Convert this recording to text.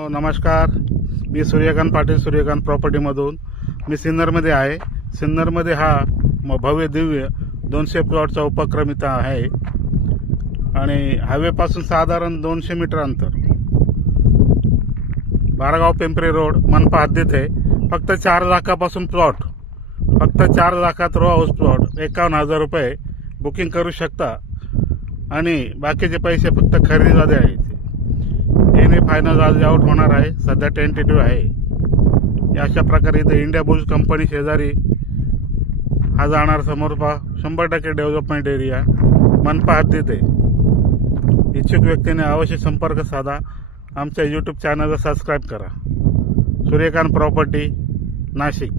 नमस्कार, मी सूर्यकांत पाटील सूर्यकांत प्रॉपर्टीमधून. मी सिन्नरमध्ये आहे. सिन्नरमध्ये हा भव्य दिव्य 200 प्लॉटचा उपक्रम इथं आहे आणि हायवेपासून साधारण 200 मीटर अंतर. बारगाव पिंपरी रोड मनपा हद्दीत आहे. फक्त 4 लाखापासून प्लॉट, फक्त 4 लाखात रो हाऊस प्लॉट 51,000 रुपये बुकिंग करू शकता आणि बाकीचे पैसे फक्त खरेदीला द्यायचे. येणे फायनल आज आउट होणार आहे. सध्या टेंटेटिव्ह आहे. अशा प्रकारे इथे इंडिया बुल्स कंपनी शेजारी हा जाणार समोर 100% डेव्हलपमेंट एरिया मनपा हद्दीत आहे. इच्छुक व्यक्तीने अवश्य संपर्क साधा. आमच्या यूट्यूब चॅनलला सबस्क्राईब करा. सूर्यकांत प्रॉपर्टी, नाशिक.